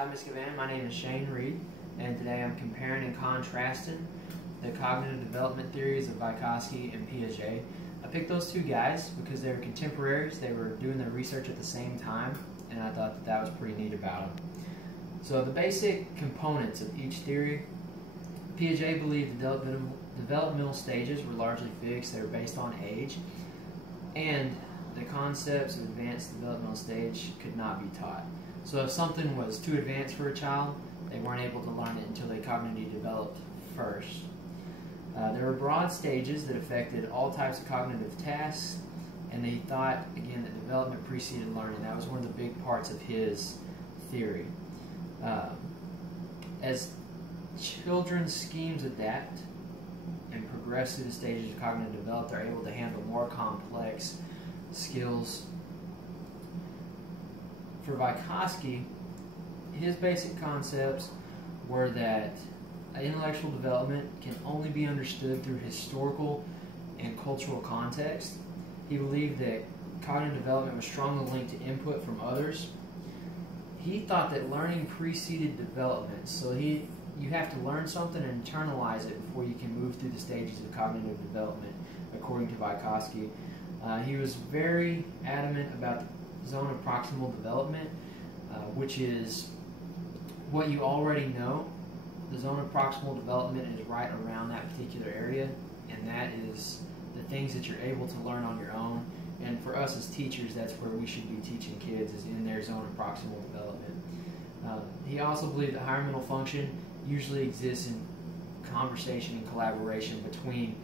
Hi, Ms. Gavan. My name is Shane Reed, and today I'm comparing and contrasting the cognitive development theories of Vygotsky and Piaget. I picked those two guys because they were contemporaries. They were doing their research at the same time, and I thought that was pretty neat about them. So the basic components of each theory: Piaget believed the developmental stages were largely fixed. They were based on age, and the concepts of advanced developmental stage could not be taught. So if something was too advanced for a child, they weren't able to learn it until they cognitively developed first. There were broad stages that affected all types of cognitive tasks, and they thought, again, that development preceded learning. That was one of the big parts of his theory. As children's schemes adapt and progress through the stages of cognitive development, they're able to handle more complex skills. For Vygotsky, his basic concepts were that intellectual development can only be understood through historical and cultural context. He believed that cognitive development was strongly linked to input from others. He thought that learning preceded development, so you have to learn something and internalize it before you can move through the stages of cognitive development, according to Vygotsky. He was very adamant about the zone of proximal development, which is what you already know. The zone of proximal development is right around that particular area, and that is the things that you're able to learn on your own. And for us as teachers, that's where we should be teaching kids, is in their zone of proximal development. He also believed that higher mental function usually exists in conversation and collaboration between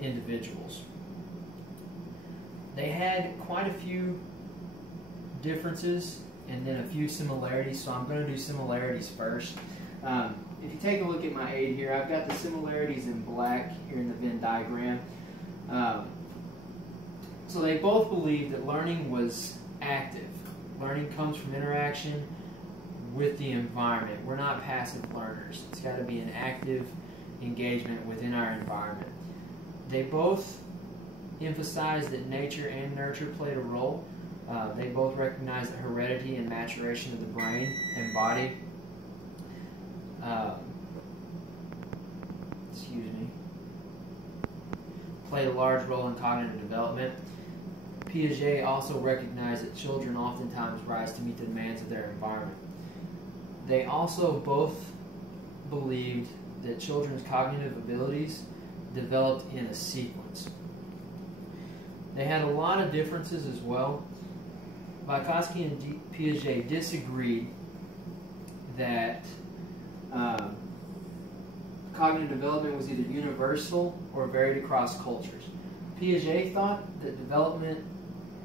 individuals. They had quite a few differences and then a few similarities, so I'm going to do similarities first. If you take a look at my aid here, I've got the similarities in black here in the Venn diagram. So they both believe that learning was active. Learning comes from interaction with the environment. We're not passive learners. It's got to be an active engagement within our environment. They both emphasized that nature and nurture played a role. They both recognized that heredity and maturation of the brain and body played a large role in cognitive development. Piaget also recognized that children oftentimes rise to meet the demands of their environment. They also both believed that children's cognitive abilities developed in a sequence. They had a lot of differences as well. Vygotsky and Piaget disagreed that cognitive development was either universal or varied across cultures. Piaget thought that development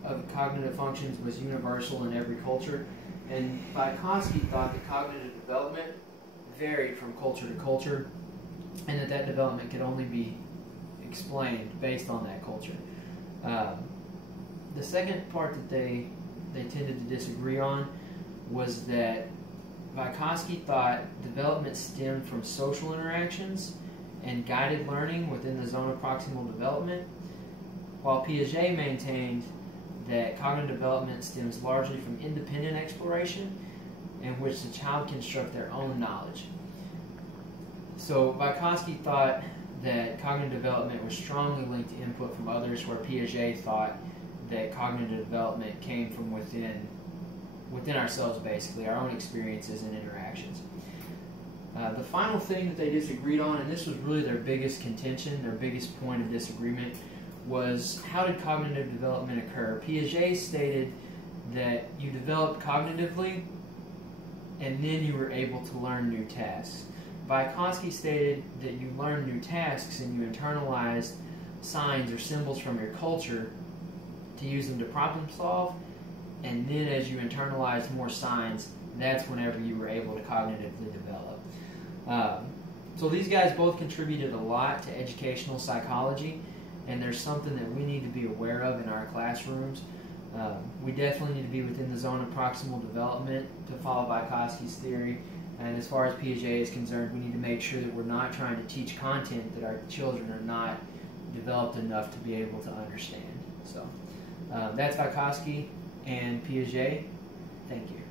of cognitive functions was universal in every culture, and Vygotsky thought that cognitive development varied from culture to culture, and that development could only be explained based on that culture. The second part that they tended to disagree on was that Vygotsky thought development stemmed from social interactions and guided learning within the zone of proximal development, while Piaget maintained that cognitive development stems largely from independent exploration, in which the child can construct their own knowledge. So Vygotsky thought that cognitive development was strongly linked to input from others, where Piaget thought that cognitive development came from within ourselves, basically, our own experiences and interactions. The final thing that they disagreed on, and this was really their biggest contention, their biggest point of disagreement, was how did cognitive development occur? Piaget stated that you developed cognitively and then you were able to learn new tasks. Vygotsky stated that you learned new tasks and you internalized signs or symbols from your culture to use them to problem solve, and then as you internalized more signs, that's whenever you were able to cognitively develop. So these guys both contributed a lot to educational psychology, and there's something that we need to be aware of in our classrooms. We definitely need to be within the zone of proximal development to follow Vygotsky's theory, and as far as Piaget is concerned, we need to make sure that we're not trying to teach content that our children are not developed enough to be able to understand. So that's Vygotsky and Piaget. Thank you.